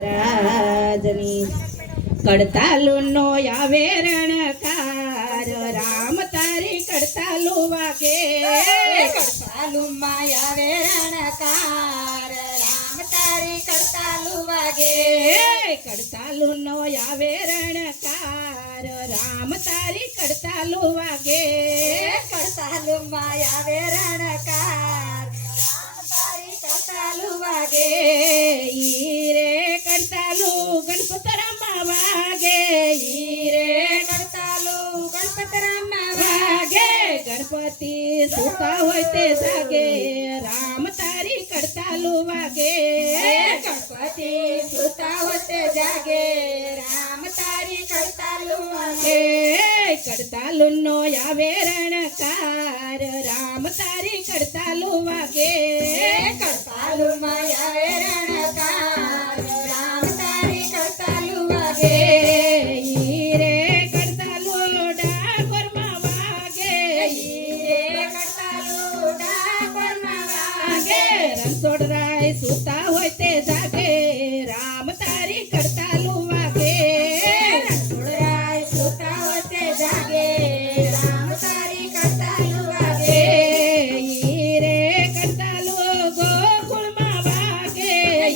રાજની કડતાલુનો આવે રણકાર રામ તારી કડતાલુ વાગે કડતાલુમાં આવે રણકાર રામ તારી કડતાલુ વાગે કડતાલુનો આવે રણકાર રામ તારી કડતાલુ વાગે કડતાલુમાં આવે રણકાર રામ તારી કડતાલુ વાગે ઈ રે કડતાલુ ગણપત રામા વાગે ઈ રે કડતાલુ ગણપત રામા વાગે ગણપતિ સુતા હોય તે જાગે રામ તારી કડતાલુ વાગે ગણપતિ સુતા હોતે જાગે રામ તારી કડતાલુ વાગે કડતાલુનો આવે રણકાર રામ તારી કડતાલુ વાગે કડતાલુમાં આવે રણકાર રામ તારી કડતાલુ વાગે ઈ રે કડતાલુ ડાકોરમાં વાગે ઈ કડતાલુ ડાકોરમાં વાગે રણછોડરાય સુતા હોય તે જાગે રામ તારી કડતાલુ વાગે રણછોડરાય સુતા હોતે જાગે રામ તારી કડતાલુ વાગે ઈ રે કડતાલુ ગોકુળમાં વાગે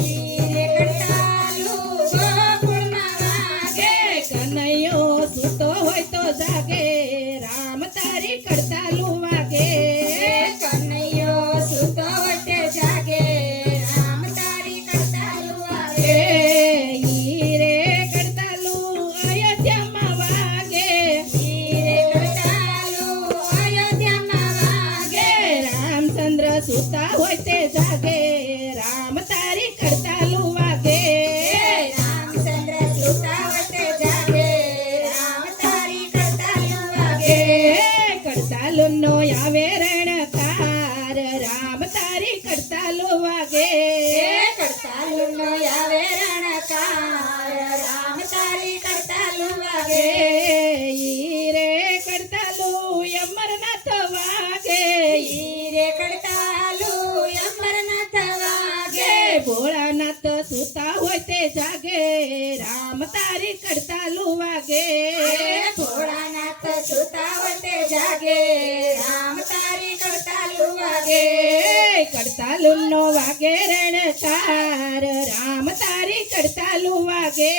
ઈ કડતાલુ ગોકુળમાં વાગે કનૈયો સુતો હોય તો જાગે રામ તારી કડતાલુ વાગે કનૈયો સુતો હોતે જાગે રામ તારી કડતાલુ વાગે ઈ રે કડતાલુ અયોધ્યામાં વાગે ઈ કડતાલુ અયોધ્યામાં વાગે રામચંદ્ર સુતા હોય તે જાગે રામ તારી કડતાલુ વાગે રામચંદ્ર સુતા હોતે જાગે રામ તારી કડતાલુ વાગે કડતાલુનો આવે રણકાર રામ તારી કડતાલુ વાગે કડતાલુનો આવે રણકાર રામ તારી કડતાલુ વાગે ઈ રે કડતાલુ અમરનાથ વાગે ઈ કડતાલુ અમરનાથ વાગે ભોળાનાથ સુતા હોય તે જાગે રામ તારી કડતાલુ વાગે ભોળાનાથ સુતા હોતે જાગે રામ તારી કડતાલુ વાગે કડતાલુનો વાગે રણકાર રામ તારી કડતાલુ વાગે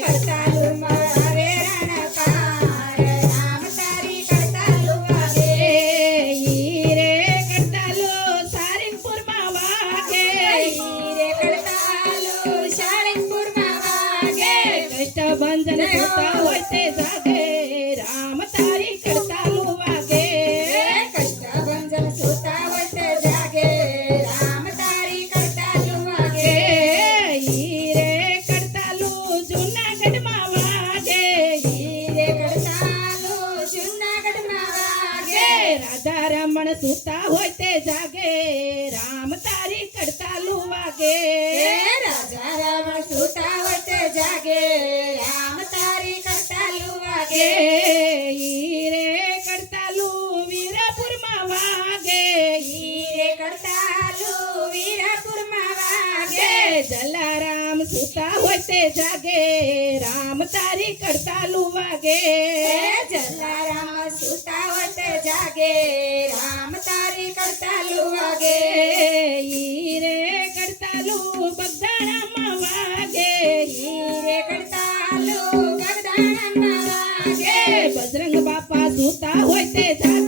કડતાલુમાં આવે રણકાર રામ તારી કડતાલુ વાગે ઈ રે કડતાલુ સારંગપુરમાં વાગે ઈ કડતાલુ સાળંગપુરમાં વાગે કષ્ટભંજન સુતા હોય તે જાગે રામ તારી કડતાલુ વાગે કષ્ટભંજન સુતા હોતે જાગે રામ તારી કડતાલુ વાગે ઈ રે કડતાલુ જૂનાગઢમાં વાગે ઈ કડતાલુ જૂનાગઢમાં વાગે રાધા રમણ સુતા હોય તે જાગે રામ તારી કડતાલુ વાગે રાજા રાવણ સુતા હોતે જાગે રામ તારી કડતાલુ વાગે ઈ રે કડતાલુ વીરાપુરમાં વાગે ઈ કડતાલુ વીરાપુરમાં વાગે જલારામ સુતા હોય તે જાગે રામ તારી કડતાલુ વાગે જલારામ સુતા હોતે જાગે રામ તારી કડતાલુ વાગે ઈ રે કડતાલુ બગદાણામાં વાગે ઈ કડતાલુ ગગદાણામાં વાગે બજરંગ બાપા સુતા હોય તે જાગે